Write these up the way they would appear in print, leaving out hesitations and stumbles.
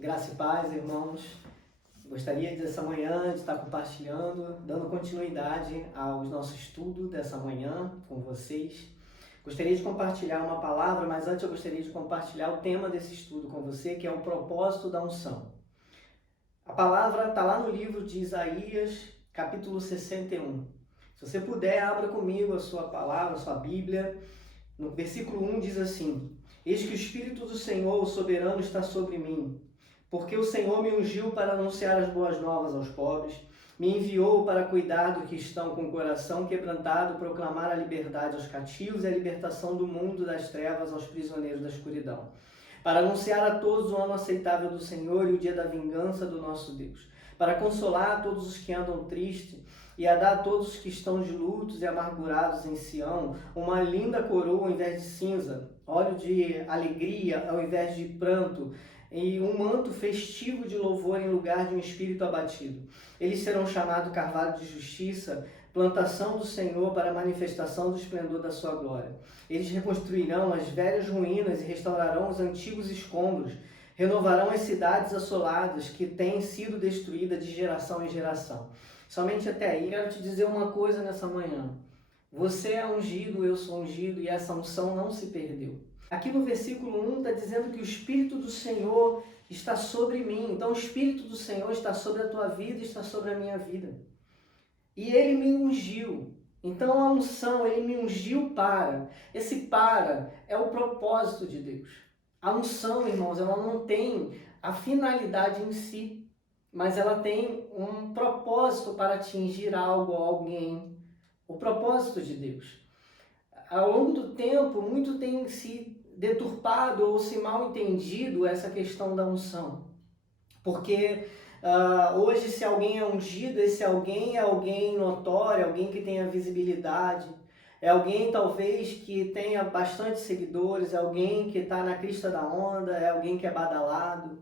Graça e paz, irmãos. Gostaria dessa manhã de estar compartilhando, dando continuidade ao nosso estudo dessa manhã com vocês. Gostaria de compartilhar uma palavra, mas antes eu gostaria de compartilhar o tema desse estudo com você, que é o propósito da unção. A palavra está lá no livro de Isaías, capítulo 61. Se você puder, abra comigo a sua palavra, a sua Bíblia. No versículo 1 diz assim: Eis que o Espírito do Senhor, o soberano, está sobre mim, porque o Senhor me ungiu para anunciar as boas novas aos pobres, me enviou para cuidar dos que estão com o coração quebrantado, proclamar a liberdade aos cativos e a libertação do mundo das trevas aos prisioneiros da escuridão, para anunciar a todos o ano aceitável do Senhor e o dia da vingança do nosso Deus, para consolar todos os que andam tristes e a dar a todos os que estão de lutos e amargurados em Sião uma linda coroa ao invés de cinza, óleo de alegria ao invés de pranto, e um manto festivo de louvor em lugar de um espírito abatido. Eles serão chamados carvalho de justiça, plantação do Senhor para a manifestação do esplendor da sua glória. Eles reconstruirão as velhas ruínas e restaurarão os antigos escombros, renovarão as cidades assoladas que têm sido destruídas de geração em geração. Somente até aí, quero te dizer uma coisa nessa manhã. Você é ungido, eu sou ungido, e essa unção não se perdeu. Aqui no versículo 1 está dizendo que o Espírito do Senhor está sobre mim. Então o Espírito do Senhor está sobre a tua vida e está sobre a minha vida. E Ele me ungiu. Então a unção, Ele me ungiu para. Esse para é o propósito de Deus. A unção, irmãos, ela não tem a finalidade em si, mas ela tem um propósito para atingir algo ou alguém. O propósito de Deus. Ao longo do tempo, muito tem se deturpado ou se mal entendido essa questão da unção. Porque hoje, se alguém é ungido, esse alguém é alguém notório, alguém que tenha visibilidade, é alguém talvez que tenha bastante seguidores, é alguém que está na crista da onda, é alguém que é badalado.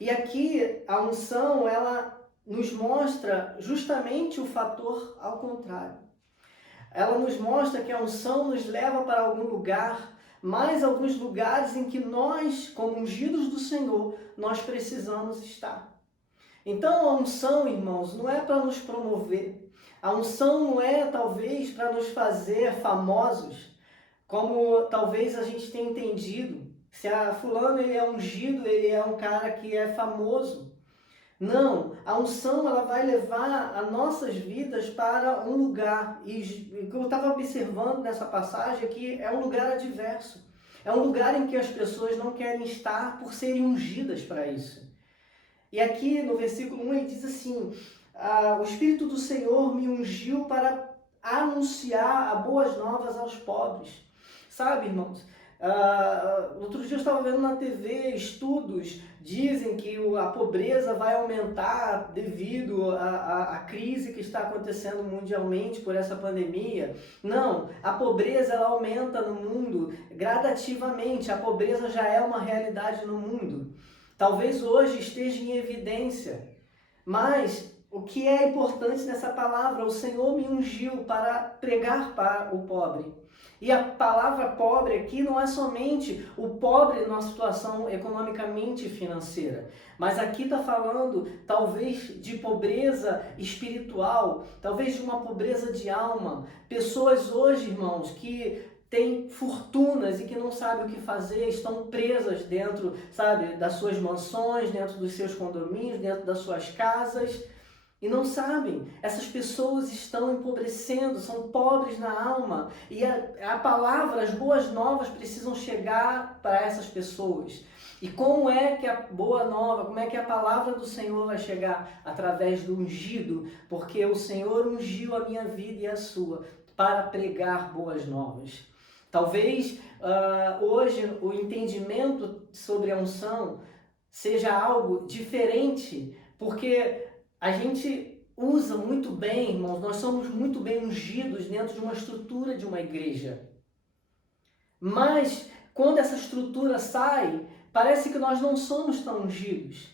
E aqui a unção, ela nos mostra justamente o fator ao contrário. Ela nos mostra que a unção nos leva para algum lugar, mas alguns lugares em que nós, como ungidos do Senhor, nós precisamos estar. Então a unção, irmãos, não é para nos promover. A unção não é talvez para nos fazer famosos, como talvez a gente tenha entendido. Se a fulano ele é ungido, ele é um cara que é famoso. Não, a unção ela vai levar as nossas vidas para um lugar, e o que eu estava observando nessa passagem é que é um lugar adverso, é um lugar em que as pessoas não querem estar por serem ungidas para isso. E aqui no versículo 1 ele diz assim, o Espírito do Senhor me ungiu para anunciar as boas novas aos pobres. Sabe, irmãos? Outro dia eu estava vendo na TV, estudos dizem que a pobreza vai aumentar devido à crise que está acontecendo mundialmente por essa pandemia. Não, a pobreza ela aumenta no mundo gradativamente, a pobreza já é uma realidade no mundo. Talvez hoje esteja em evidência, mas o que é importante nessa palavra, o Senhor me ungiu para pregar para o pobre. E a palavra pobre aqui não é somente o pobre numa situação economicamente financeira, mas aqui está falando talvez de pobreza espiritual, talvez de uma pobreza de alma. Pessoas hoje, irmãos, que têm fortunas e que não sabem o que fazer, estão presas dentro, sabe, das suas mansões, dentro dos seus condomínios, dentro das suas casas. E não sabem, essas pessoas estão empobrecendo, são pobres na alma. E a palavra, as boas novas precisam chegar para essas pessoas. E como é que a boa nova, como é que a palavra do Senhor vai chegar? Através do ungido, porque o Senhor ungiu a minha vida e a sua para pregar boas novas. Talvez hoje o entendimento sobre a unção seja algo diferente, porque a gente usa muito bem, irmãos, nós somos muito bem ungidos dentro de uma estrutura de uma igreja. Mas, quando essa estrutura sai, parece que nós não somos tão ungidos.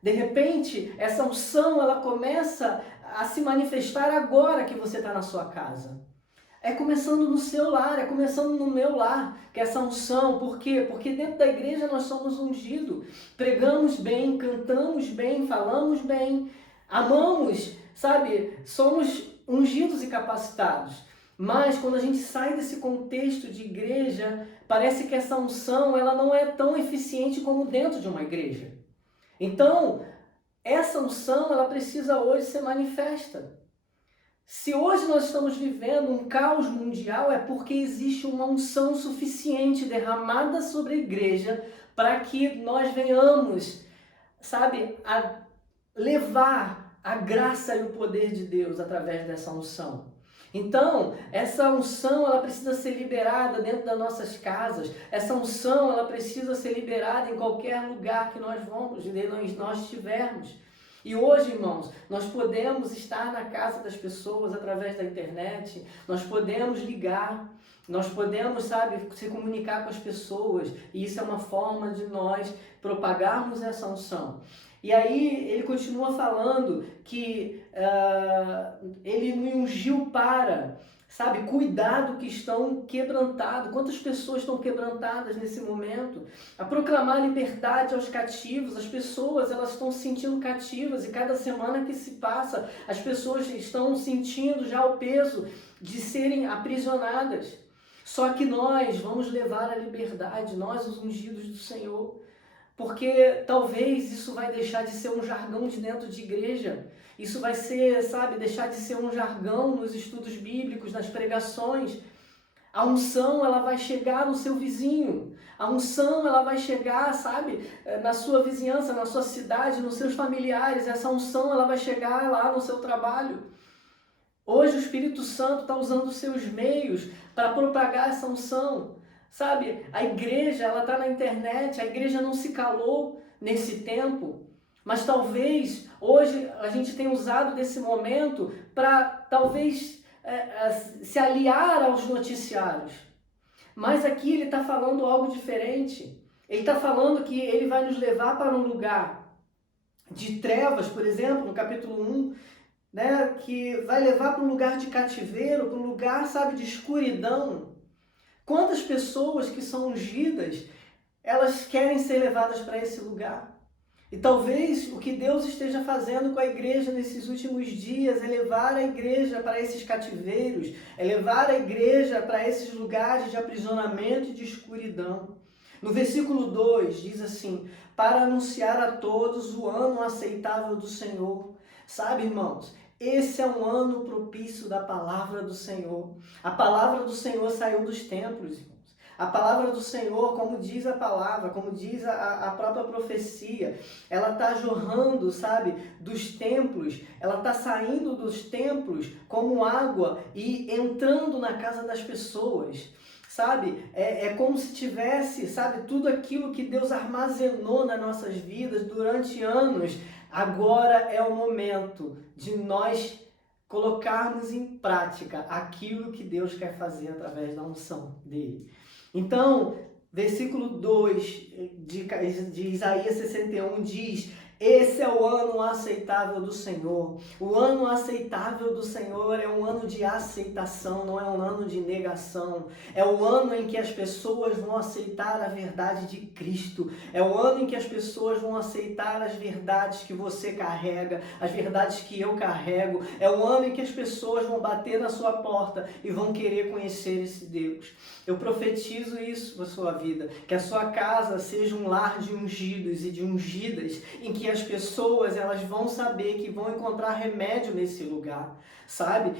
De repente, essa unção, ela começa a se manifestar agora que você está na sua casa. É começando no seu lar, é começando no meu lar, que essa unção. Por quê? Porque dentro da igreja nós somos ungidos. Pregamos bem, cantamos bem, falamos bem, amamos, sabe? Somos ungidos e capacitados. Mas quando a gente sai desse contexto de igreja, parece que essa unção ela não é tão eficiente como dentro de uma igreja. Então, essa unção ela precisa hoje ser manifesta. Se hoje nós estamos vivendo um caos mundial, é porque existe uma unção suficiente derramada sobre a igreja para que nós venhamos, sabe, a levar a graça e o poder de Deus através dessa unção. Então, essa unção ela precisa ser liberada dentro das nossas casas. Essa unção ela precisa ser liberada em qualquer lugar que nós vamos, nós estivermos. E hoje, irmãos, nós podemos estar na casa das pessoas através da internet, nós podemos ligar, nós podemos, sabe, se comunicar com as pessoas, e isso é uma forma de nós propagarmos essa unção. E aí ele continua falando que ele me ungiu para, sabe, cuidar do que estão quebrantados. Quantas pessoas estão quebrantadas nesse momento? A proclamar liberdade aos cativos. As pessoas elas estão se sentindo cativas e cada semana que se passa, as pessoas estão sentindo já o peso de serem aprisionadas. Só que nós vamos levar a liberdade, nós os ungidos do Senhor. Porque talvez isso vai deixar de ser um jargão de dentro de igreja. Isso vai ser, sabe, deixar de ser um jargão nos estudos bíblicos, nas pregações. A unção, ela vai chegar no seu vizinho. A unção, ela vai chegar, sabe, na sua vizinhança, na sua cidade, nos seus familiares. Essa unção, ela vai chegar lá no seu trabalho. Hoje o Espírito Santo está usando os seus meios para propagar essa unção. Sabe, a igreja, ela está na internet, a igreja não se calou nesse tempo, mas talvez hoje a gente tenha usado desse momento para talvez se aliar aos noticiários. Mas aqui ele está falando algo diferente. Ele está falando que ele vai nos levar para um lugar de trevas, por exemplo, no capítulo 1, né, que vai levar para um lugar de cativeiro, para um lugar, sabe, de escuridão. Quantas pessoas que são ungidas, elas querem ser levadas para esse lugar? E talvez o que Deus esteja fazendo com a igreja nesses últimos dias é levar a igreja para esses cativeiros, é levar a igreja para esses lugares de aprisionamento e de escuridão. No versículo 2 diz assim: para anunciar a todos o ano aceitável do Senhor. Sabe, irmãos? Esse é um ano propício da palavra do Senhor. A palavra do Senhor saiu dos templos, irmãos. A palavra do Senhor, como diz a palavra, como diz a própria profecia, ela está jorrando, sabe, dos templos, ela está saindo dos templos como água e entrando na casa das pessoas. Sabe, é como se tivesse, sabe, tudo aquilo que Deus armazenou nas nossas vidas durante anos. Agora é o momento de nós colocarmos em prática aquilo que Deus quer fazer através da unção dele. Então, versículo 2 de Isaías 61 diz: esse é o ano aceitável do Senhor. O ano aceitável do Senhor é um ano de aceitação, não é um ano de negação. É o ano em que as pessoas vão aceitar a verdade de Cristo. É o ano em que as pessoas vão aceitar as verdades que você carrega, as verdades que eu carrego. É o ano em que as pessoas vão bater na sua porta e vão querer conhecer esse Deus. Eu profetizo isso para a sua vida, que a sua casa seja um lar de ungidos e de ungidas, em que as pessoas elas vão saber que vão encontrar remédio nesse lugar, sabe?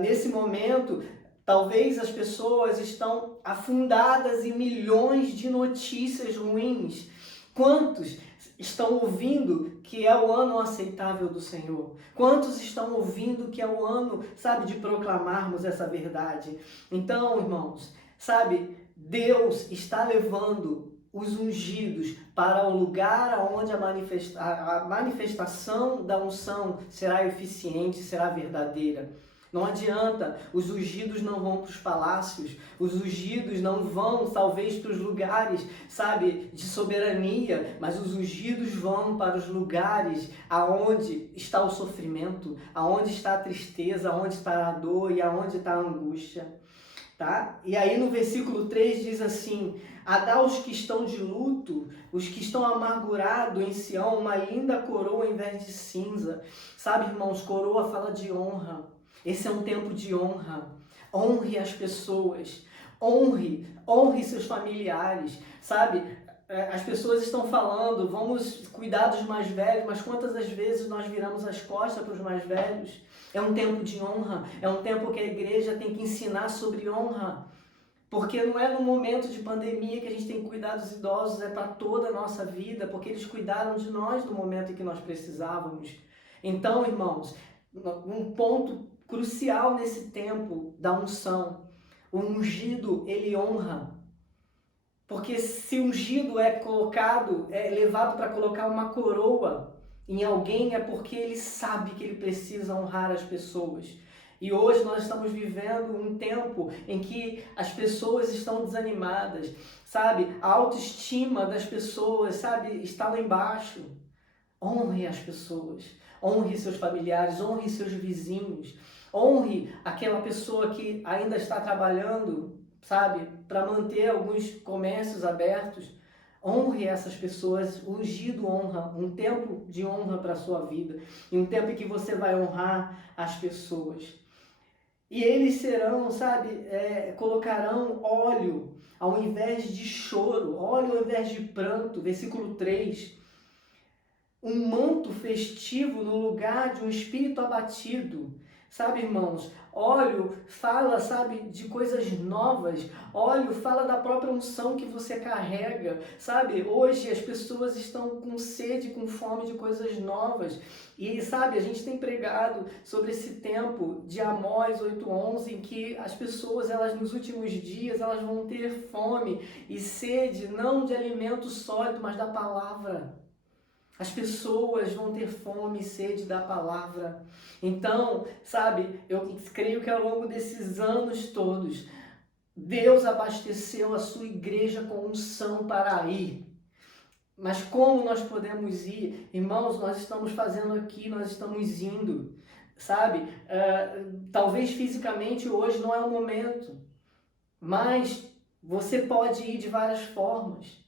Nesse momento, talvez as pessoas estão afundadas em milhões de notícias ruins. Quantos estão ouvindo que é o ano aceitável do Senhor? Quantos estão ouvindo que é o ano, sabe, de proclamarmos essa verdade? Então, irmãos, sabe, Deus está levando os ungidos para um lugar onde a manifestação da unção será eficiente, será verdadeira. Não adianta, os ungidos não vão para os palácios, os ungidos não vão, talvez, para os lugares, sabe, de soberania, mas os ungidos vão para os lugares aonde está o sofrimento, aonde está a tristeza, aonde está a dor e aonde está a angústia, tá? E aí no versículo 3 diz assim: a dar aos que estão de luto, os que estão amargurados em Sião, uma linda coroa em vez de cinza. Sabe, irmãos, coroa fala de honra. Esse é um tempo de honra. Honre as pessoas. Honre seus familiares. Sabe, as pessoas estão falando, vamos cuidar dos mais velhos, mas quantas das vezes nós viramos as costas para os mais velhos? É um tempo de honra. É um tempo que a igreja tem que ensinar sobre honra. Porque não é no momento de pandemia que a gente tem que cuidar dos idosos, é para toda a nossa vida, porque eles cuidaram de nós no momento em que nós precisávamos. Então, irmãos, um ponto crucial nesse tempo da unção, o ungido, ele honra. Porque se ungido é colocado, é levado para colocar uma coroa em alguém, é porque ele sabe que ele precisa honrar as pessoas. E hoje nós estamos vivendo um tempo em que as pessoas estão desanimadas, sabe? A autoestima das pessoas, sabe, está lá embaixo. Honre as pessoas, honre seus familiares, honre seus vizinhos, honre aquela pessoa que ainda está trabalhando, sabe, para manter alguns comércios abertos. Honre essas pessoas. O ungido honra, um tempo de honra para a sua vida, e um tempo em que você vai honrar as pessoas. E eles serão, sabe, colocarão óleo ao invés de choro, óleo ao invés de pranto. Versículo 3. Um manto festivo no lugar de um espírito abatido. Sabe, irmãos, óleo fala, sabe, de coisas novas. Óleo fala da própria unção que você carrega, sabe? Hoje as pessoas estão com sede, com fome de coisas novas. E, sabe, a gente tem pregado sobre esse tempo de Amós 8:11, em que as pessoas, elas nos últimos dias, elas vão ter fome e sede, não de alimento sólido, mas da palavra. As pessoas vão ter fome e sede da palavra. Então, sabe, eu creio que ao longo desses anos todos, Deus abasteceu a sua igreja com unção para ir. Mas como nós podemos ir? Irmãos, nós estamos fazendo aqui, nós estamos indo, sabe? Talvez fisicamente hoje não é o momento, mas você pode ir de várias formas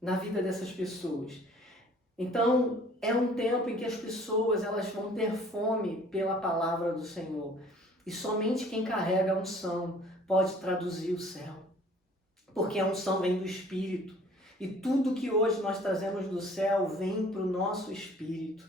na vida dessas pessoas. Então, é um tempo em que as pessoas, elas vão ter fome pela palavra do Senhor. E somente quem carrega a unção pode traduzir o céu. Porque a unção vem do Espírito. E tudo que hoje nós trazemos do céu vem para o nosso Espírito.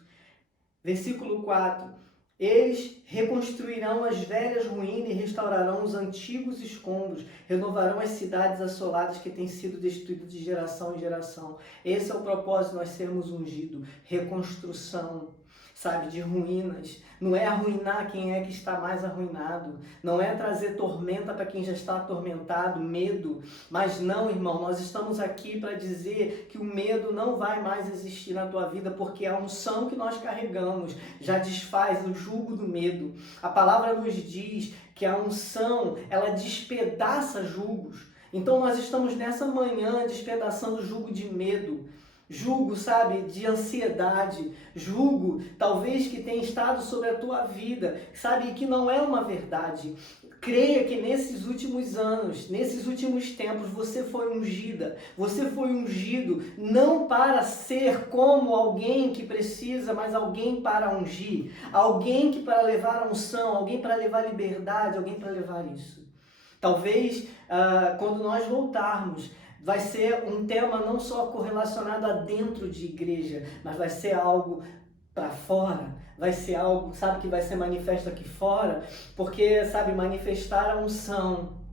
Versículo 4. Eles reconstruirão as velhas ruínas e restaurarão os antigos escombros, renovarão as cidades assoladas que têm sido destruídas de geração em geração. Esse é o propósito de nós sermos ungidos, reconstrução, sabe, de ruínas. Não é arruinar quem é que está mais arruinado, não é trazer tormenta para quem já está atormentado, medo, mas não, irmão, nós estamos aqui para dizer que o medo não vai mais existir na tua vida, porque a unção que nós carregamos já desfaz o jugo do medo. A palavra nos diz que a unção, ela despedaça jugos. Então nós estamos nessa manhã despedaçando o jugo de medo, jugo, sabe, de ansiedade, jugo, talvez que tenha estado sobre a tua vida, sabe, que não é uma verdade. Creia que nesses últimos anos, nesses últimos tempos, você foi ungida, você foi ungido não para ser como alguém que precisa, mas alguém para ungir, alguém que para levar a unção, alguém para levar liberdade, alguém para levar isso. Talvez quando nós voltarmos, vai ser um tema não só correlacionado a dentro de igreja, mas vai ser algo para fora, vai ser algo, sabe, que vai ser manifesto aqui fora, porque, sabe, manifestar a unção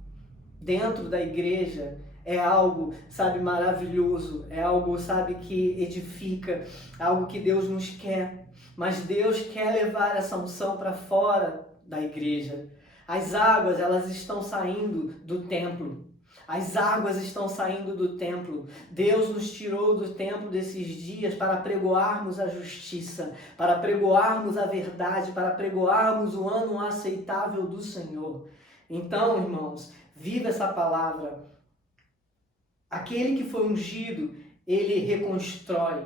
dentro da igreja é algo, sabe, maravilhoso, é algo, sabe, que edifica, algo que Deus nos quer, mas Deus quer levar essa unção para fora da igreja. As águas, elas estão saindo do templo. As águas estão saindo do templo. Deus nos tirou do templo desses dias para pregoarmos a justiça, para pregoarmos a verdade, para pregoarmos o ano aceitável do Senhor. Então, irmãos, viva essa palavra. Aquele que foi ungido, ele reconstrói,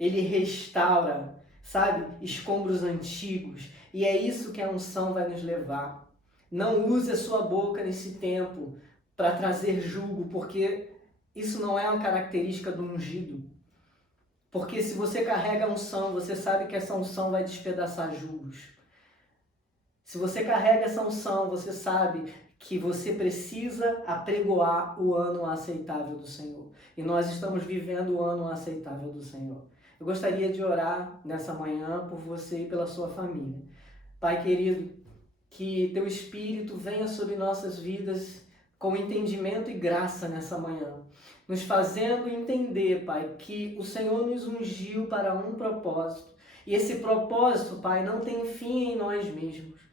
ele restaura, sabe? Escombros antigos. E é isso que a unção vai nos levar. Não use a sua boca nesse tempo para trazer julgo, porque isso não é uma característica do ungido. Porque se você carrega a unção, você sabe que essa unção vai despedaçar julgos. Se você carrega essa unção, você sabe que você precisa apregoar o ano aceitável do Senhor. E nós estamos vivendo o ano aceitável do Senhor. Eu gostaria de orar nessa manhã por você e pela sua família. Pai querido, que Teu Espírito venha sobre nossas vidas com entendimento e graça nessa manhã, nos fazendo entender, Pai, que o Senhor nos ungiu para um propósito. E esse propósito, Pai, não tem fim em nós mesmos.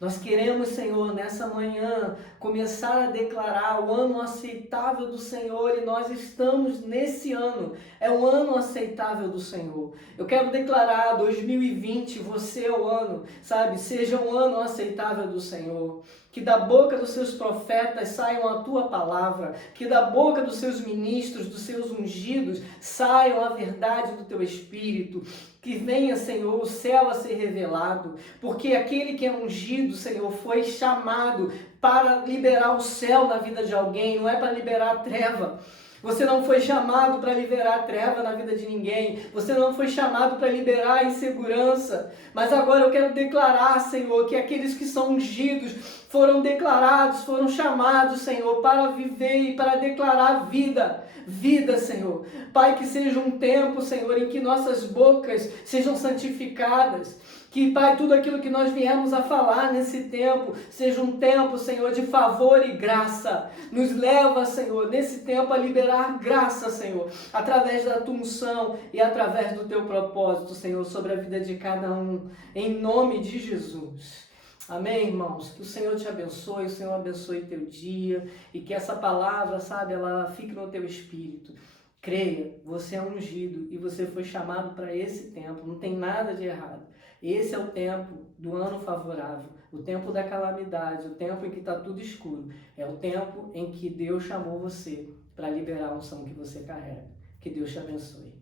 Nós queremos, Senhor, nessa manhã, começar a declarar o ano aceitável do Senhor, e nós estamos nesse ano, é o ano aceitável do Senhor. Eu quero declarar 2020, você é o ano, sabe? Seja o ano aceitável do Senhor. Que da boca dos seus profetas saiam a tua palavra, que da boca dos seus ministros, dos seus ungidos, saiam a verdade do teu Espírito. Que venha, Senhor, o céu a ser revelado, porque aquele que é ungido, Senhor, foi chamado para liberar o céu na vida de alguém, não é para liberar a treva. Você não foi chamado para liberar a treva na vida de ninguém. Você não foi chamado para liberar a insegurança. Mas agora eu quero declarar, Senhor, que aqueles que são ungidos foram declarados, foram chamados, Senhor, para viver e para declarar vida. Vida, Senhor. Pai, que seja um tempo, Senhor, em que nossas bocas sejam santificadas. Que, Pai, tudo aquilo que nós viemos a falar nesse tempo seja um tempo, Senhor, de favor e graça. Nos leva, Senhor, nesse tempo a liberar graça, Senhor, através da tua unção e através do teu propósito, Senhor, sobre a vida de cada um. Em nome de Jesus. Amém, irmãos? Que o Senhor te abençoe, o Senhor abençoe teu dia e que essa palavra, sabe, ela fique no teu espírito. Creia, você é ungido e você foi chamado para esse tempo, não tem nada de errado. Esse é o tempo do ano favorável, o tempo da calamidade, o tempo em que está tudo escuro. É o tempo em que Deus chamou você para liberar a unção que você carrega. Que Deus te abençoe.